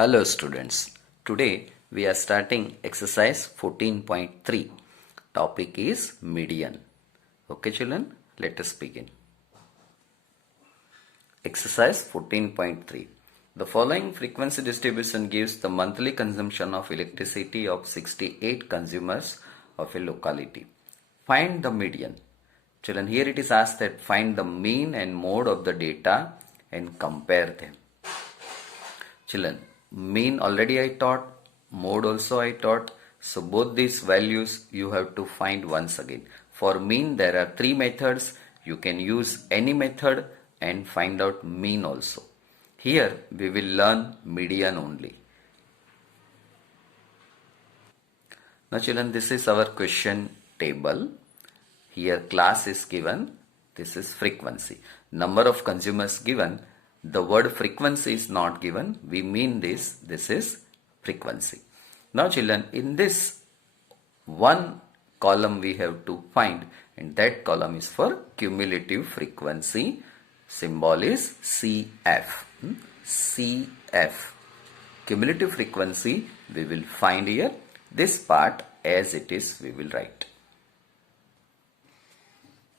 Hello students. Today we are starting exercise 14.3. Topic is median. Okay children, let us begin. Exercise 14.3. The following frequency distribution gives the monthly consumption of electricity of 68 consumers of a locality. Find the median. Children, here it is asked that find the mean and mode of the data and compare them. Children, mean already I taught, mode also I taught. So both these values you have to find once again. For mean there are three methods. You can use any method and find out mean also. Here we will learn median only. Now children, this is our question table. Here class is given. This is frequency. Number of consumers given. The word frequency is not given. We mean this. This is frequency. Now children, in this one column we have to find, and that column is for cumulative frequency. Symbol is CF. CF. Cumulative frequency we will find here. This part as it is we will write.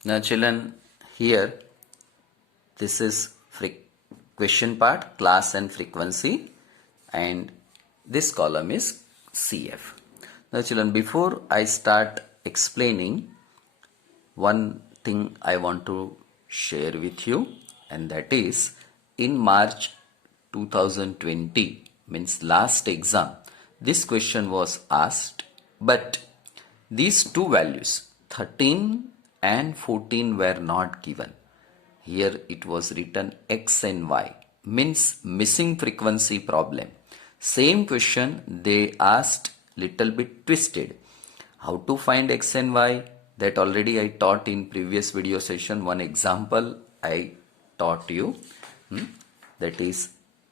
Now children, here this is question part, class and frequency, and this column is CF. Now children, before I start explaining, one thing I want to share with you, and that is in March 2020, means last exam, this question was asked, but these two values 13 and 14 were not given. Here it was written X and Y, means missing frequency problem. Same question they asked little bit twisted. How to find X and Y? That already I taught in previous video session. One example I taught you. That is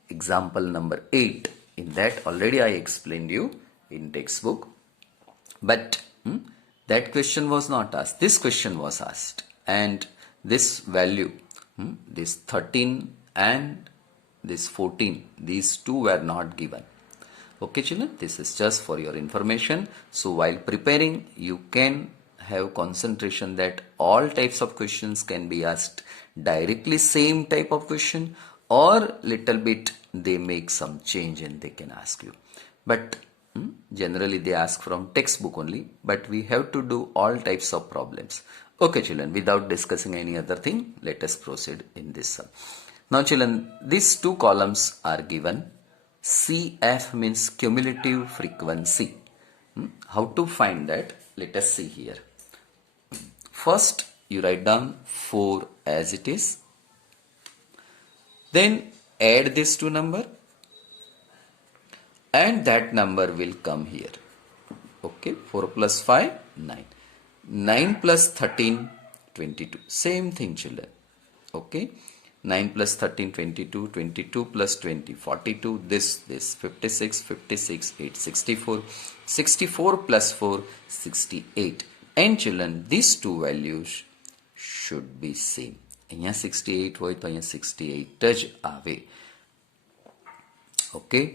example number 8. In that already I explained you in textbook. But that question was not asked. This question was asked. And this value, this 13 and this 14, these two were not given. Okay children, this is just for your information. So while preparing, you can have concentration that all types of questions can be asked directly, same type of question, or little bit they make some change and they can ask you. But generally they ask from textbook only, but we have to do all types of problems. Okay children, without discussing any other thing, let us proceed in this sum. Now children, these two columns are given. CF means cumulative frequency. How to find that? Let us see here. First, you write down 4 as it is. Then add this two number, and that number will come here. Okay, 4 plus 5, 9. 9 plus 13, 22. Same thing children. Okay, 9 plus 13, 22. 22 plus 20, 42. This 56, 56, 8, 64. 64 plus 4, 68. And children, these two values should be same. અહીંયા 68 હોય તો અહીંયા 68 જ આવે. Okay.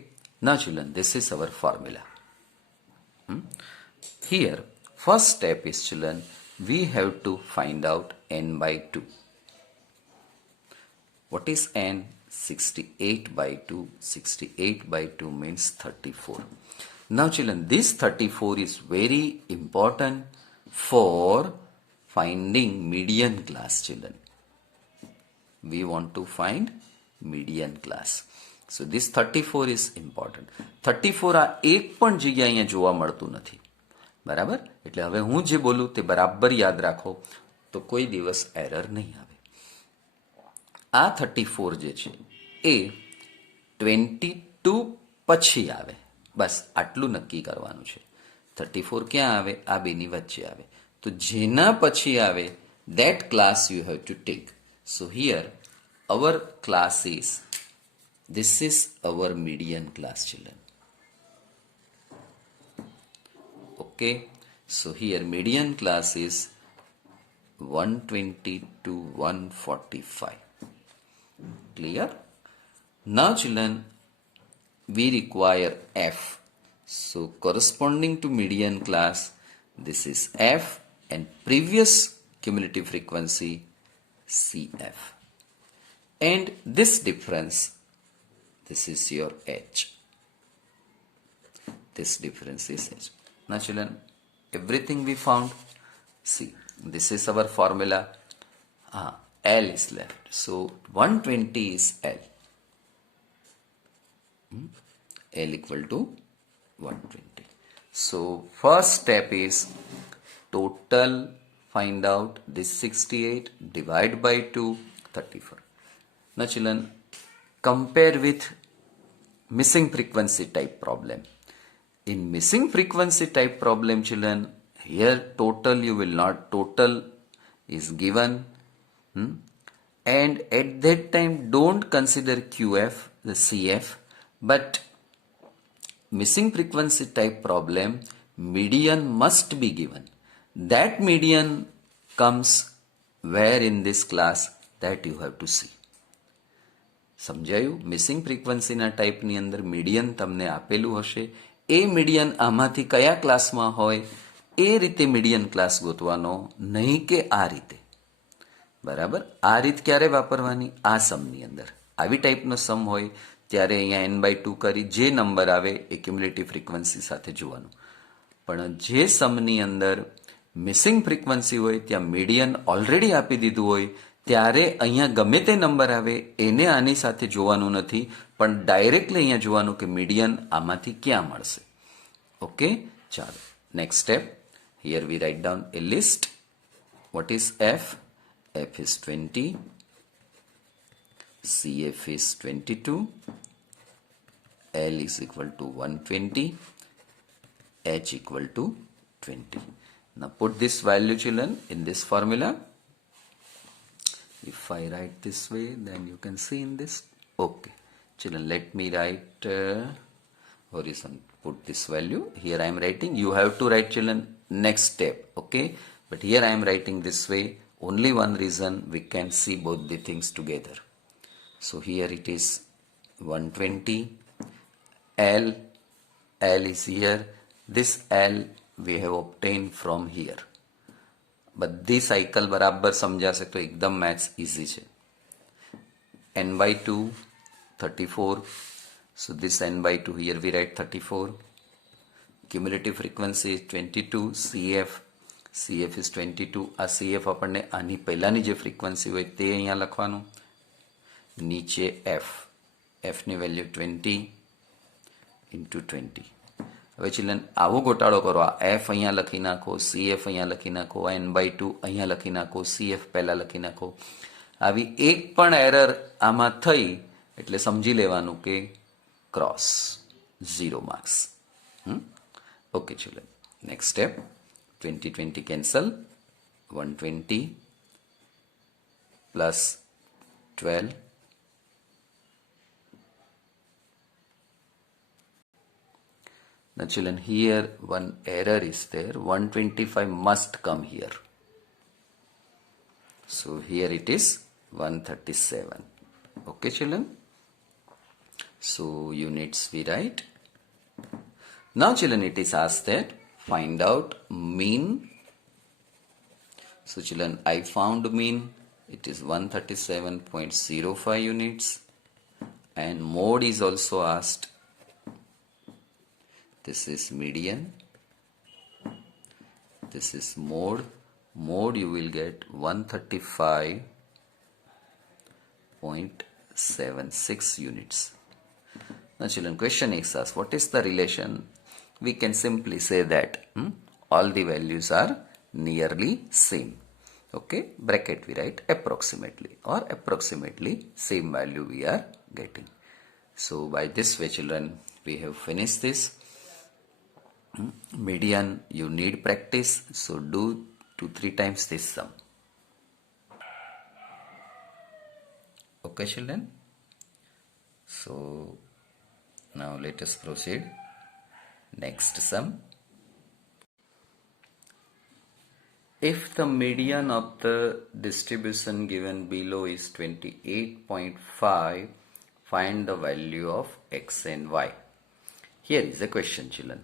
Now children, this is our formula. Here, first step is children, we have to find out n by 2. What is n? 68 by 2. 68 by 2 means 34. Now children, this 34 is very important for finding median class children. We want to find median class. So this 34 is important. 34 આ એક પણ જગ્યા અહીંયા જોવા મળતું નથી. બરાબર? એટલે હવે હું જે બોલું તે બરાબર યાદ રાખો તો કોઈ દિવસ એરર નહીં આવે. આ 34 જે છે એ 22 પછી આવે. બસ આટલું નક્કી કરવાનું છે. 34 ક્યાં આવે? આ બેની વચ્ચે આવે. તો જેના પછી આવે that class you have to take. So here our class is, this is our median class children. Okay, so here median class is 120 to 145. Clear? Now children, we require f. So corresponding to median class, this is f, and previous cumulative frequency cf, and this difference, this is your h. This difference is h. Now children, everything we found. See, this is our formula. L is left, so 120 is L. L equal to 120. So first step is total, find out this 68, divide by 2, 34. Now children, compare with missing frequency type problem. In missing frequency type problem, children, here total you will not, total is given, and at that time don't consider QF, the CF, but missing frequency type problem, median must be given. That median comes where in this class, that you have to see. સમજાયું? Missing ફ્રીક્વન્સીના ટાઈપની અંદર median તમને આપેલું હશે, એ median આમાંથી કયા ક્લાસમાં હોય એ રીતે મીડિયન ક્લાસ ગોતવાનો, નહીં કે આ રીતે. બરાબર? આ રીત ક્યારે વાપરવાની? આ સમની અંદર આવી ટાઈપનો સમ હોય ત્યારે અહીંયા n/2 કરી જે નંબર આવે એ ક્યુમ્યુલેટિવ ફ્રીક્વન્સી સાથે જોવાનું. પણ જે સમની અંદર મિસિંગ ફ્રીક્વન્સી હોય ત્યાં મીડિયન ઓલરેડી આપી દીધું હોય ત્યારે અહીંયા ગમે તે નંબર આવે એને આની સાથે જોવાનું નથી, પણ ડાયરેક્ટલી અહીંયા જોવાનું કે મીડિયન આમાંથી ક્યાં મળશે. ઓકે, ચાલો next step. Here we write down A list. What is F? F is 20, CF is 22, L is equal to 120, H equal to 20. Now put this value, children, in this formula. If I write this way, then you can see in this. Okay, children, let me write horizon. Put this value. Here I am writing. You have to write, children, next step. Okay, but here I am writing this way. Only one reason, we can see both the things together. So here it is 120, L is here. This L we have obtained from here. બધી cycle બરાબર સમજાશે તો એકદમ maths easy છે. n/2 34. So this n/2, here we write 34. Cumulative frequency is 22. CF is 22. આ CF આપણને આની પહેલાની જે ફ્રીક્વન્સી હોય તે અહીંયા લખવાનું. નીચે F ની વેલ્યુ 20 into 20. હવે ચિલ્ડ્રન આવો ગોટાળો કરો, આ F અહીંયા લખી નાખો, CF અહીંયા લખી નાખો, n/2 અહીંયા લખી નાખો, CF પહેલા લખી નાખો. આવી એક પણ એરર આમાં થઈ એટલે સમજી લેવાનું કે cross, 0 marks. Okay children, next step. 20 cancel, 120 plus 12. Now children, here one error is there. 125 must come here. So here it is 137. Okay children. So units we write. Now children, it is asked that find out mean. So children, I found mean. It is 137.05 units. And mode is also asked. This is median. This is mode. Mode you will get 135.76 units. Now children, question is asked, what is the relation? We can simply say that all the values are nearly same. Okay, bracket we write approximately, or approximately same value we are getting. So by this way children, we have finished this. Median you need practice, so do 2-3 times this sum. Okay children, so now let us proceed. Next sum. If the median of the distribution given below is 28.5, find the value of x and y. Here is a question, children.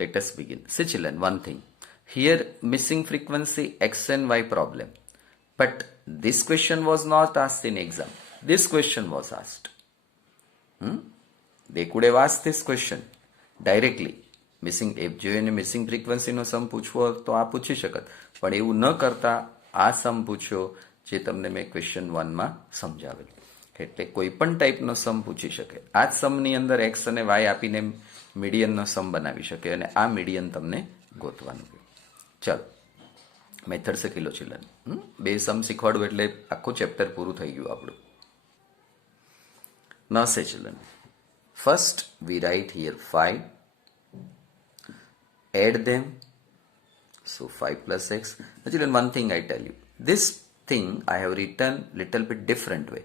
Let us begin. See, children, one thing. Here, missing frequency x and y problem. But this question was not asked in exam. This question was asked. They could have asked this question directly. જો એને missing ફ્રીક્વન્સીનો સમ પૂછવો તો આ પૂછી શકત, પણ એવું ન કરતા આ સમ પૂછ્યો જે તમને મેં ક્વેશ્ચન 1 માં સમજાવેલ. એટલે કોઈ પણ ટાઈપનો સમ પૂછી શકે. આ જ સમની અંદર એક્સ અને વાય આપીને મીડિયનનો સમ બનાવી શકે અને આ મીડિયન તમને ગોતવાનું. ચાલો, મેથડ શીખી લો ચિલ્ડ્રન. બે સમ શીખવાડું એટલે આખું ચેપ્ટર પૂરું થઈ ગયું આપણું. Now say, children, first we write here 5, add them, so 5 plus x. Now children, one thing I tell you, this thing I have written little bit different way.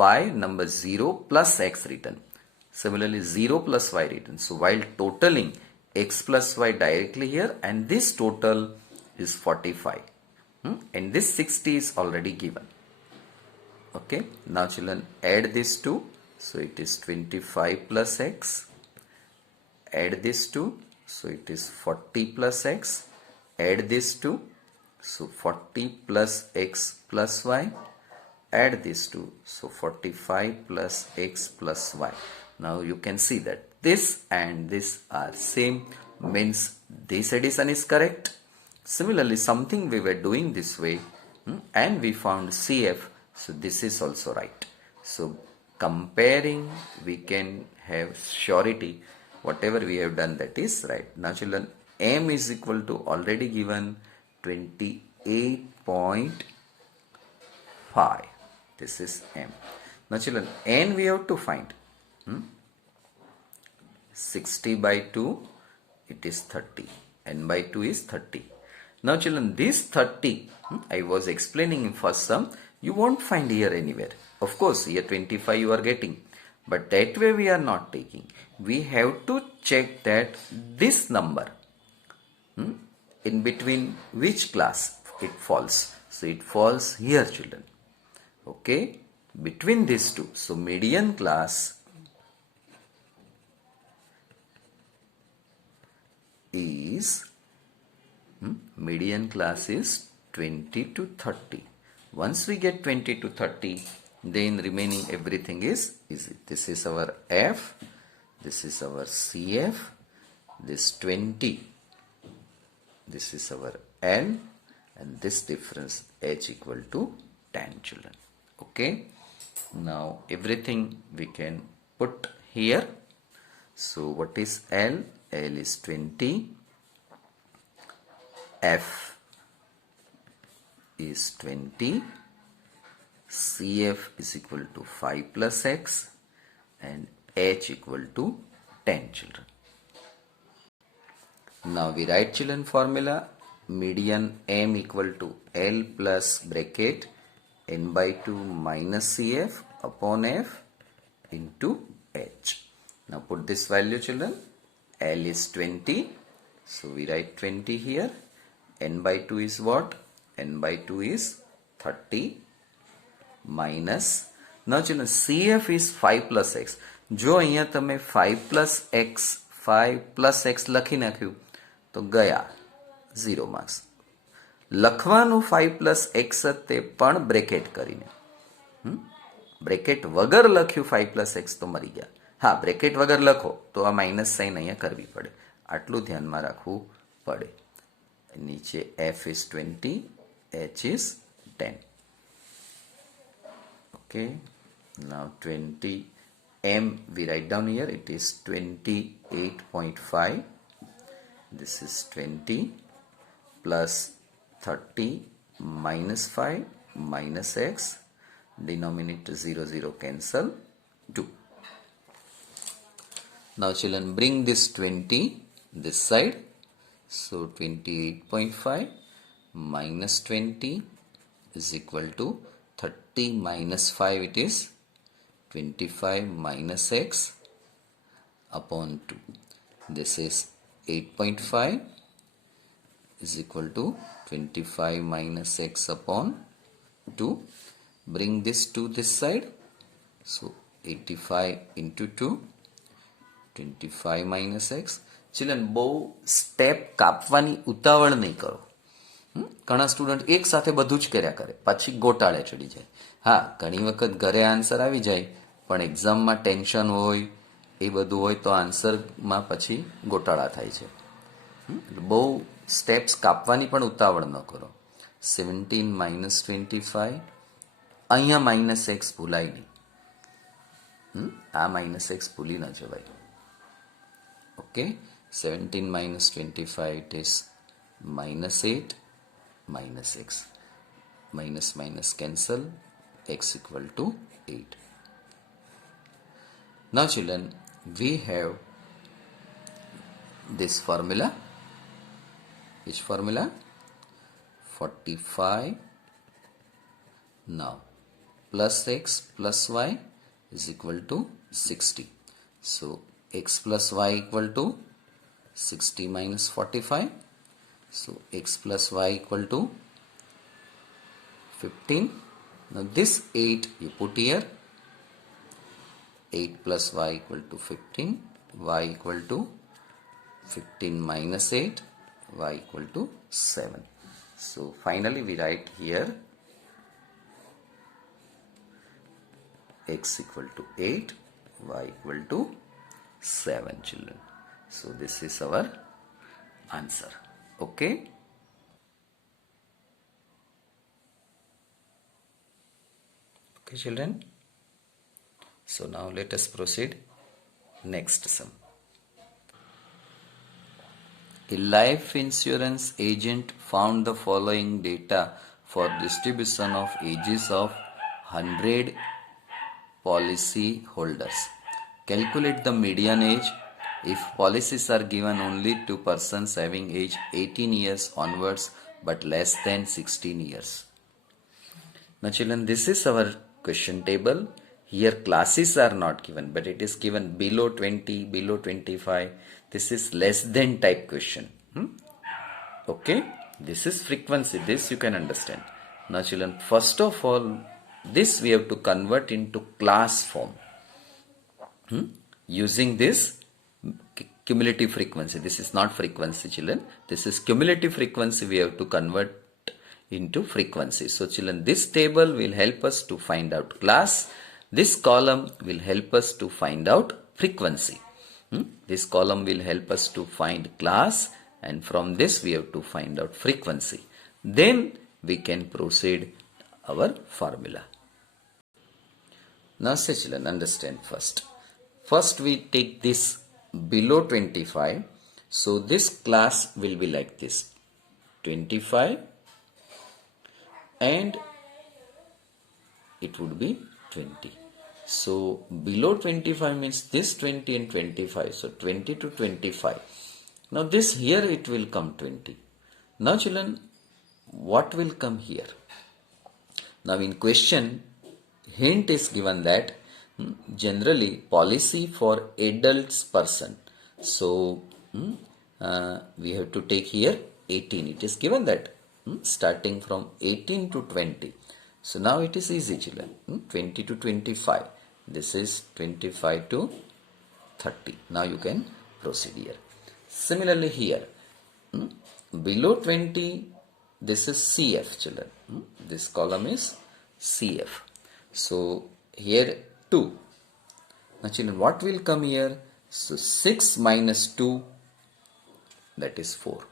5 number 0 plus x written, similarly 0 plus y written. So while totaling x plus y directly here, and this total is 45, and this 60 is already given. Okay, now children, add these two. So it is 25 plus x. Add this 2. So it is 40 plus x. Add this 2. So 40 plus x plus y. Add this 2. So 45 plus x plus y. Now you can see that this and this are same, means this addition is correct. Similarly, something we were doing this way and we found CF. So this is also right. So comparing, we can have surety whatever we have done, that is right. Now children, m is equal to already given 28.5. This is m. Now children, n we have to find. 60 by 2, it is 30. n by 2 is 30. Now children, this 30 I was explaining in first sum, you won't find here anywhere. Of course, here 25 you are getting, but that way we are not taking. We have to check that this number in between which class it falls. So it falls here, children. Okay, between these two. So median class is 20 to 30. Once we get 20 to 30, then remaining everything is easy. This is our F, this is our CF, this 20, this is our L, and this difference H equal to 10, children. Okay, now everything we can put here. So what is L? L is 20, F is 20, CF is equal to 5 plus x, and H equal to 10, children. Now we write, children, formula. Median M equal to L plus bracket n by 2 minus CF upon F into H. Now put this value, children. L is 20, so we write 20 here. N by 2 is what? N by 2 is 30 minus. Now children, CF is 5 plus x. જો અહીંયા તમે 5 plus x લખી નાખ્યું તો ગયા 0 marks. લખવાનું 5 plus x તે પણ બ્રેકેટ કરીને. બ્રેકેટ વગર લખ્યું 5 plus x તો મરી ગયા. હા, બ્રેકેટ વગર લખો તો આ માઇનસ સાઇન અહીંયા કરવી પડે. આટલું ધ્યાનમાં રાખવું પડે. નીચે f is 20, h is 10. Okay, now 20 m we write down here, it is 28.5. This is 20 plus 30 minus 5 minus x, denominator 0 cancel, 2. Now children, bring this 20 this side. So 28.5 minus 20 is equal to 30 minus 5, it is 25 minus x upon 2. This is 8.5 is equal to 25 minus x upon 2. Bring this to this side. So 85 into 2, 25 minus x. Children બહુ step કાપવાની ઉતાવળ નહીં કરો. ઘણા student એક સાથે બધું જ કર્યા કરે, પછી ગોટાળે ચડી જાય. હા, ઘણી વખત ઘરે આન્સર આવી જાય, પણ એક્ઝામમાં ટેન્શન હોય, એ બધું હોય તો આન્સરમાં પછી ગોટાળા થાય છે. બહુ સ્ટેપ્સ કાપવાની પણ ઉતાવળ ન કરો. 17 minus 25, અહીંયા માઇનસ એક્સ ભૂલાય નહીં. આ માઇનસ એક્સ ભૂલી ન જવાય. Okay, 17 minus 25 it is minus 8 minus x. Minus minus cancel, x equal to 8. Now children, we have this formula. Which formula? 45 now plus x plus y is equal to 60. So x plus y equal to 60 minus 45. So x plus y equal to 15. Now this 8 you put here. 8 plus y equal to 15. Y equal to 15 minus 8. Y equal to 7. So finally we write here x equal to 8, y equal to 7 children. So this is our answer. Okay. Okay children. So now let us proceed next sum. A life insurance agent found the following data for distribution of ages of 100 policy holders. Calculate the median age if policies are given only to persons having age 18 years onwards but less than 16 years. Now children, this is our question table. Here classes are not given, but it is given below 20, below 25. This is less than type question. Okay, this is frequency. This you can understand. Now children, first of all, this we have to convert into class form using this cumulative frequency. This is not frequency children. This is cumulative frequency we have to convert into frequency. So children, this table will help us to find out class. This column will help us to find out frequency. This column will help us to find class, and from this we have to find out frequency. Then we can proceed our formula. Now say children, understand first. First we take this below 25. So this class will be like this. 25 and it would be 20. So below 25 means this 20 and 25. So 20 to 25. Now this here it will come 20. Now children, what will come here? Now in question, hint is given that generally policy for adults person. So we have to take here 18. It is given that starting from 18 to 20. So now it is easy children. 20 to 25. This is 25 to 30. Now you can proceed here. Similarly here, below 20, this is CF children. This column is CF. So here 2. Now children, what will come here? So 6 minus 2, that is 4.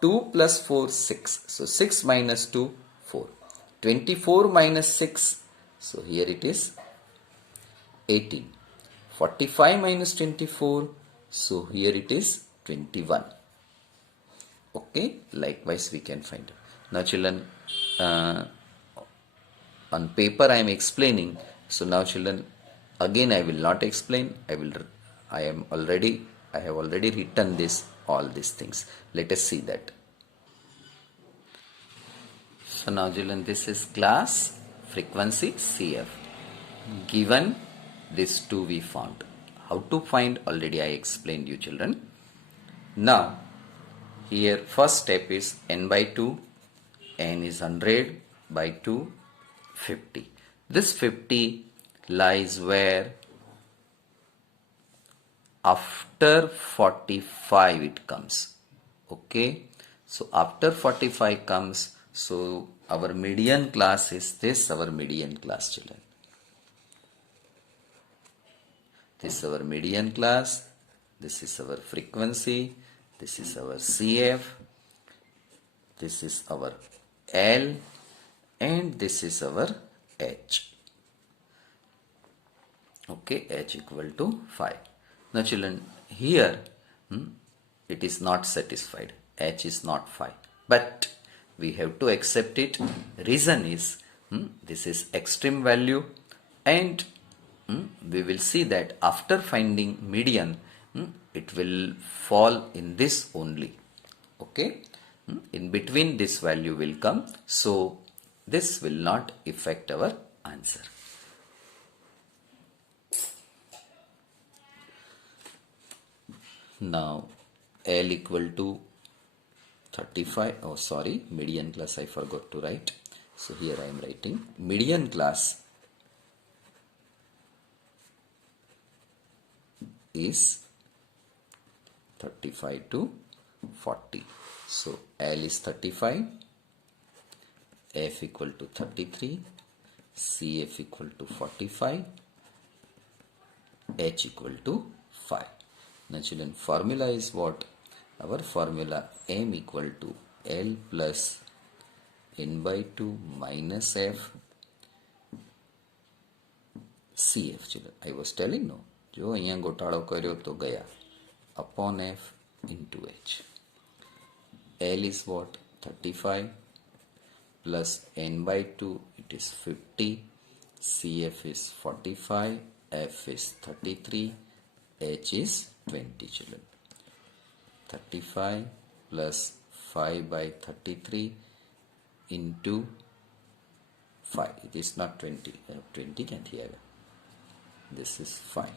2 plus 4, 6. So 6 minus 2, 4. 24 minus 6. So here it is 18. 45 minus 24. So here it is 21. Okay, likewise we can find. Now children, on paper I am explaining. So now children, again I will not explain. I have already written all these things. Let us see that. So now children, this is class, frequency, CF. Given these two we found. How to find already I explained you children. Now here first step is n by 2. N is 100 by 2, 50. This 50 lies where? After 45 it comes. Okay, so after 45 comes, so our median class is this, our median class, children. This is our median class, this is our frequency, this is our CF, this is our L, and this is our H. Okay, H equal to 5. Now children, here it is not satisfied. H is not 5. But we have to accept it. Reason is this is extreme value, and we will see that after finding median, it will fall in this only. Okay, in between this value will come. So this will not affect our answer. Now L equal to 35. Oh sorry, median class I forgot to write. So here I am writing median class is 35 to 40. So L is 35, F equal to 33, CF equal to 45, H equal to 5. Now children, formula is what? Our formula M equal to L plus N by 2 minus F CF. children, I was telling no. જો અહીંયા ગોટાળો કર્યો તો ગયા upon F into H. L is what? 35 plus N by 2, it is 50, CF is 45, F is 33, H is 20 children. 35 plus 5 by 33 into 5. It is not 20. 20 can't hear. This is 5.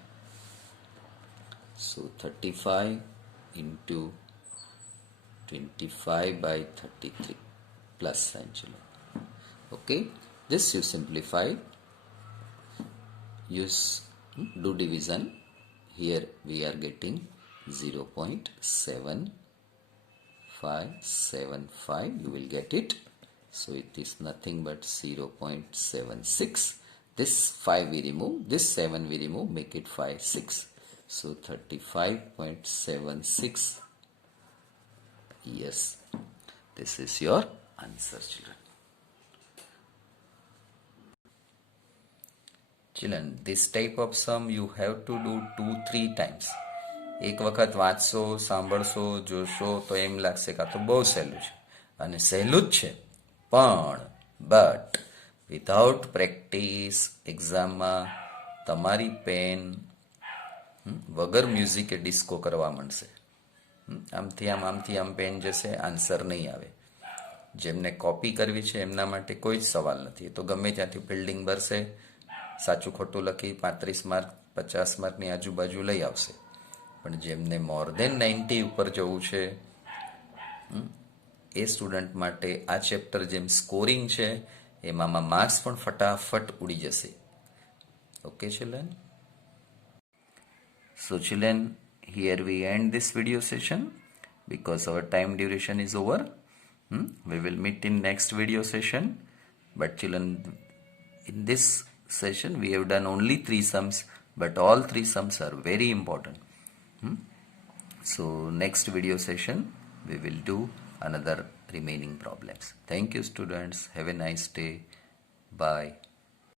So 35 into 25 by 33 plus sign children. Okay. This you simplify. Use do division. Here we are getting 0.7575. You will get it. So it is nothing but 0.76. This 5 we remove, this 7 we remove, make it 5, 6. So 35.76. Yes, this is your answer, children. Children, this type of sum you have to do 2-3 times. એક વખત વાંચશો, સાંભળશો, જોશો તો એમ લાગશે કે આ તો બહુ સહેલું છે, અને સહેલું જ છે, but without practice એક્ઝામમાં તમારી પેન વગર મ્યુઝિકે ડિસ્કો કરવા માંડશે. આમથી આમ પેન જશે, આન્સર નહીં આવે. જેમને કોપી કરવી છે એમના માટે કોઈ જ સવાલ નથી. એ તો ગમે ત્યાંથી ફિલ્ડિંગ ભરશે, સાચું ખોટું લખી 35 માર્ક 50 માર્કની આજુબાજુ લઈ આવશે. પણ જેમને મોર દેન 90 ઉપર જવું છે એ સ્ટુડન્ટ માટે આ ચેપ્ટર જેમ સ્કોરિંગ છે એમાં માર્ક્સ પણ ફટાફટ ઉડી જશે. Okay children? So children, here we end this video session because our time duration is over. We will meet in next video session. But children, in this session we have done only 3 sums, but all 3 sums are very important. So next video session we will do another remaining problems. Thank you students. Have a nice day. Bye.